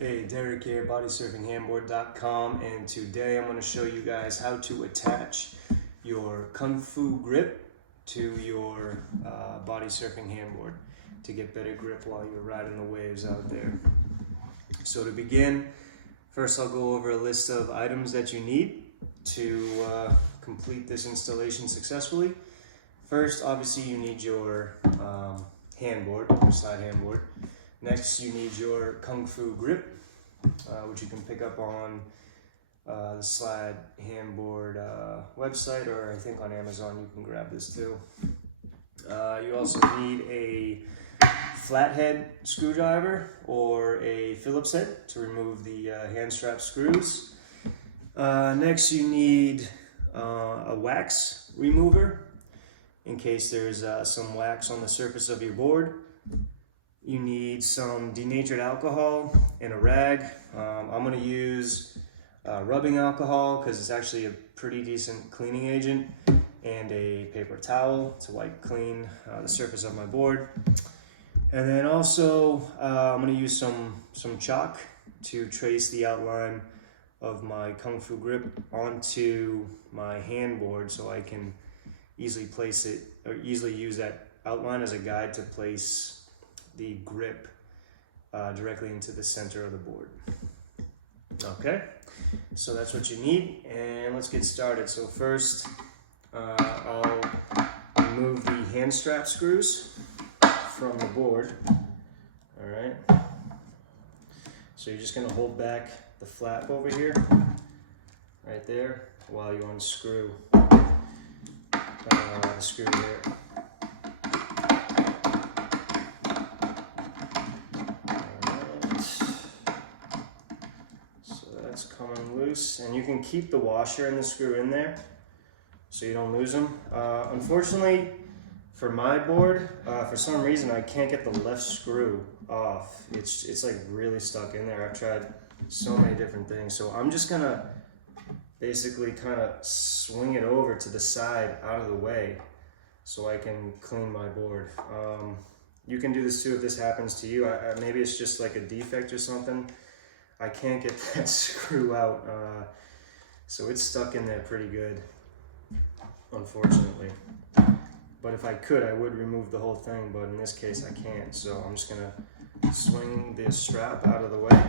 Hey, Derek here, bodysurfinghandboard.com, and today I'm going to show you guys how to attach your Kung Fu grip to your body surfing handboard to get better grip while you're riding the waves out there. So to begin, first I'll go over a list of items that you need to complete this installation successfully. First, obviously you need your handboard, your Slyde handboard. Next, you need your Kung Fu grip, which you can pick up on the Slyde Handboard website, or I think on Amazon you can grab this too. You also need a flathead screwdriver or a Phillips head to remove the hand strap screws. Next, you need a wax remover in case there's some wax on the surface of your board. You need some denatured alcohol and a rag. I'm going to use rubbing alcohol because it's actually a pretty decent cleaning agent, and a paper towel to wipe clean the surface of my board. And then also I'm going to use some chalk to trace the outline of my Kung Fu grip onto my handboard so I can easily place it, or easily use that outline as a guide to place the grip directly into the center of the board. Okay, so that's what you need, and let's get started. So first, I'll remove the hand strap screws from the board. All right, so you're just gonna hold back the flap over here, right there, while you unscrew the screw here. Coming loose, and you can keep the washer and the screw in there so you don't lose them. Unfortunately for my board, for some reason I can't get the left screw off. It's like really stuck in there. I've tried so many different things, so I'm just gonna basically kind of swing it over to the side out of the way so I can clean my board. You can do this too if this happens to you. Maybe it's just like a defect or something. I can't get that screw out, so it's stuck in there pretty good, unfortunately. But if I could, I would remove the whole thing, but in this case I can't, so I'm just gonna swing this strap out of the way.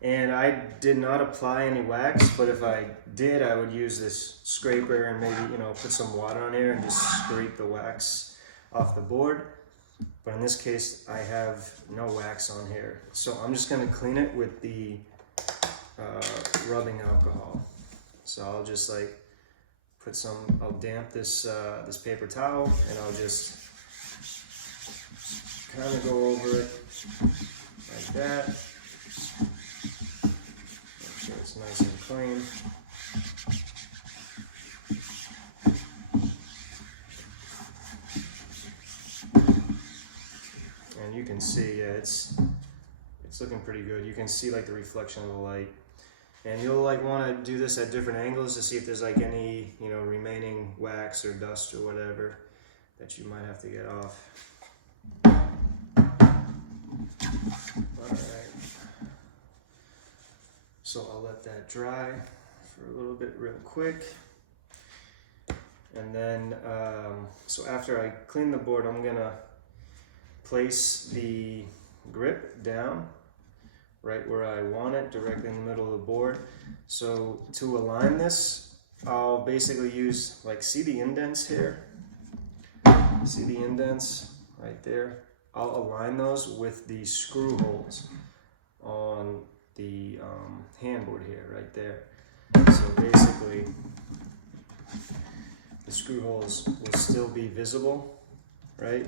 And I did not apply any wax, but if I did, I would use this scraper and maybe, put some water on here and just scrape the wax off the board. But in this case, I have no wax on here. So I'm just gonna clean it with the rubbing alcohol. So I'll just like I'll damp this this paper towel, and I'll just kind of go over it like that. Make sure it's nice and clean. And you can see, yeah, it's looking pretty good. You can see like the reflection of the light, and you'll like want to do this at different angles to see if there's like any remaining wax or dust or whatever that you might have to get off. All right, so I'll let that dry for a little bit real quick, and then so after I clean the board, I'm gonna place the grip down right where I want it, directly in the middle of the board. So to align this, I'll basically use, see the indents here? See the indents right there? I'll align those with the screw holes on the handboard here, right there. So basically, the screw holes will still be visible, right?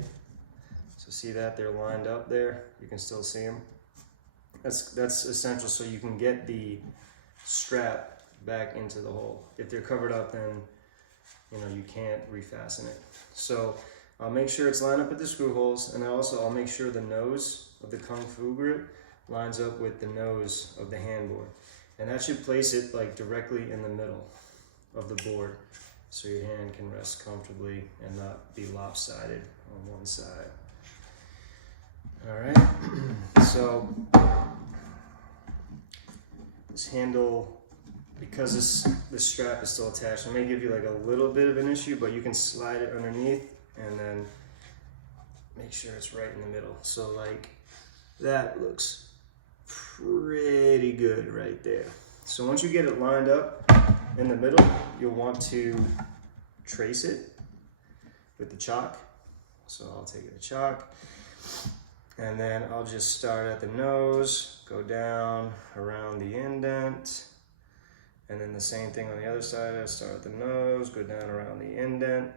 So see that they're lined up there, you can still see them. That's essential so you can get the strap back into the hole. If they're covered up, then you can't refasten it. So I'll make sure it's lined up with the screw holes, and I'll make sure the nose of the Kung Fu grip lines up with the nose of the handboard. And that should place it like directly in the middle of the board so your hand can rest comfortably and not be lopsided on one side. All right, so this handle, because this strap is still attached, it may give you like a little bit of an issue, but you can slide it underneath and then make sure it's right in the middle. So like that looks pretty good right there. So once you get it lined up in the middle, you'll want to trace it with the chalk. So I'll take a chalk, and then I'll just start at the nose, go down around the indent, and then the same thing on the other side. I start at the nose, go down around the indent,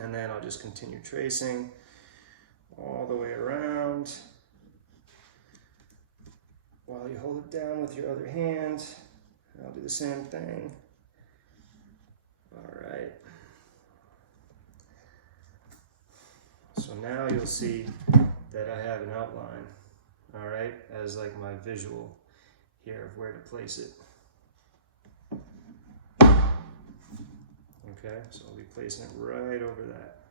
and then I'll just continue tracing all the way around while you hold it down with your other hand. I'll do the same thing. All right. So now you'll see that I have an outline, all right, as like my visual here of where to place it. Okay, so I'll be placing it right over that.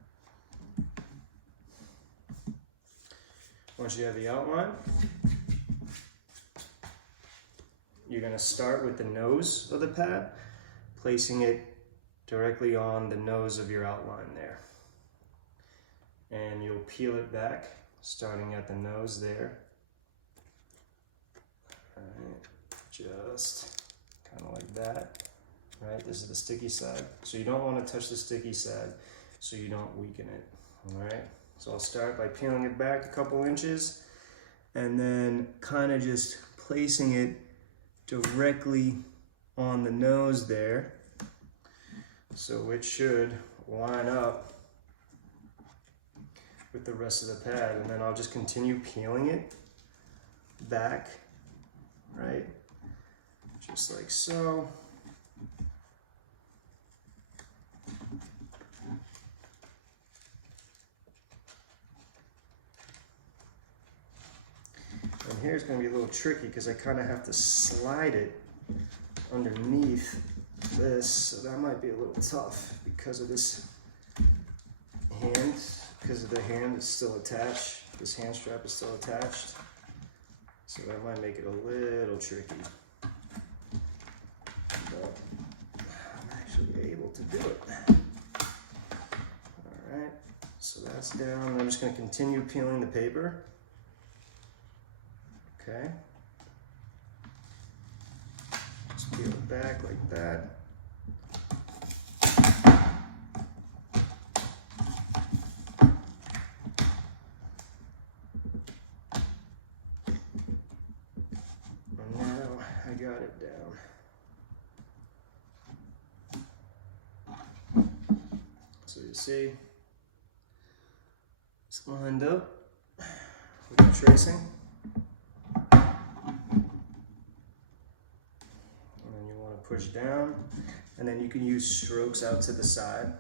Once you have the outline, you're going to start with the nose of the pad, placing it directly on the nose of your outline there. And you'll peel it back, starting at the nose there. All right, just kind of like that. Right, this is the sticky side. So you don't want to touch the sticky side so you don't weaken it. All right, so I'll start by peeling it back a couple inches and then kind of just placing it directly on the nose there. So it should line up with the rest of the pad, and then I'll just continue peeling it back, right? Just like so. And here's going to be a little tricky because I kind of have to slide it underneath this, so that might be a little tough because of this hand. Because of the hand is still attached, this hand strap is still attached, so that might make it a little tricky. But I'm actually able to do it. All right, so that's down. I'm just going to continue peeling the paper. Okay. Just peel it back like that. Got it down. So you see, it's lined up with the tracing. And then you want to push down, and then you can use strokes out to the side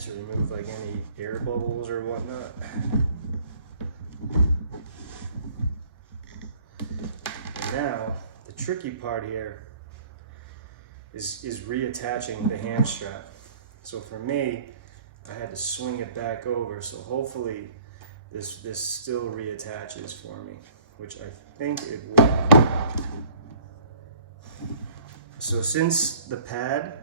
to remove like any air bubbles or whatnot. Now, the tricky part here is reattaching the hand strap. So for me, I had to swing it back over, so hopefully this still reattaches for me, which I think it will. So since the pad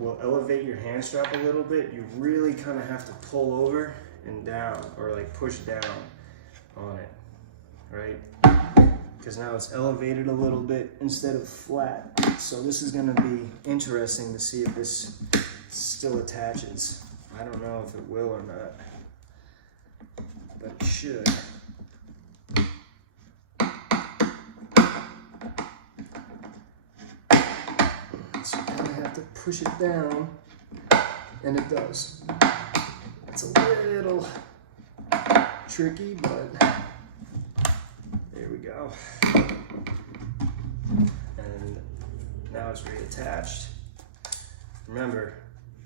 will elevate your hand strap a little bit, you really kind of have to pull over and down, or like push down on it, right? Because now it's elevated a little bit instead of flat. So this is going to be interesting to see if this still attaches. I don't know if it will or not, but it should. So you kind of have to push it down, and it does. It's a little tricky, but there we go. And now it's reattached. Remember,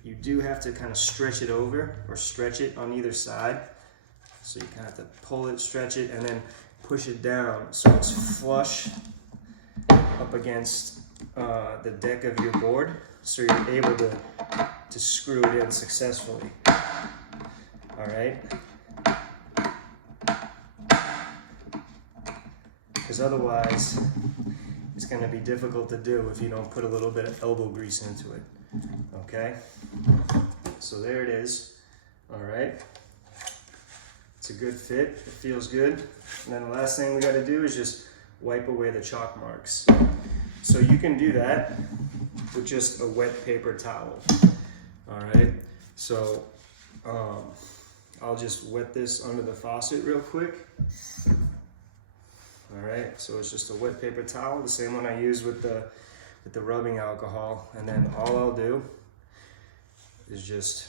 you do have to kind of stretch it over, or stretch it on either side. So you kind of have to pull it, stretch it, and then push it down so it's flush up against the deck of your board, so you're able to screw it in successfully. All right. Because because otherwise it's going to be difficult to do if you don't put a little bit of elbow grease into it. Okay, so there it is. All right, it's a good fit, it feels good. And then the last thing we got to do is just wipe away the chalk marks. So you can do that with just a wet paper towel. All right, so I'll just wet this under the faucet real quick. All right, so it's just a wet paper towel, the same one I use with the rubbing alcohol, and then all I'll do is just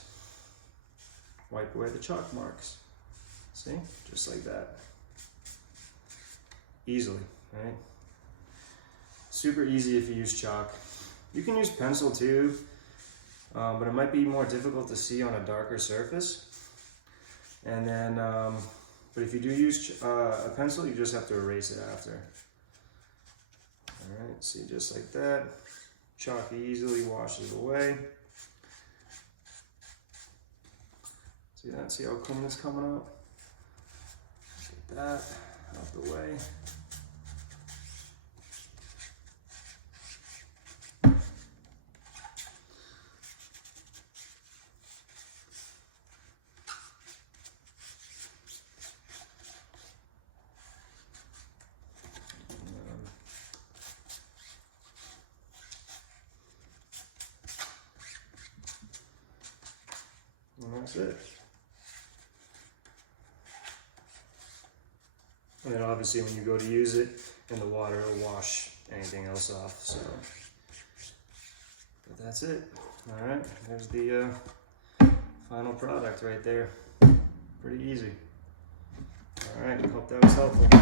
wipe away the chalk marks. See, just like that, easily, right? Super easy if you use chalk. You can use pencil too, but it might be more difficult to see on a darker surface. And then, but if you do use a pencil, you just have to erase it after. All right, see, just like that. Chalk easily washes away. See that? See how clean it's coming out? Get that out the way. And that's it. And then obviously when you go to use it in the water, it'll wash anything else off. So, but that's it. All right, there's the final product right there. Pretty easy. All right, hope that was helpful.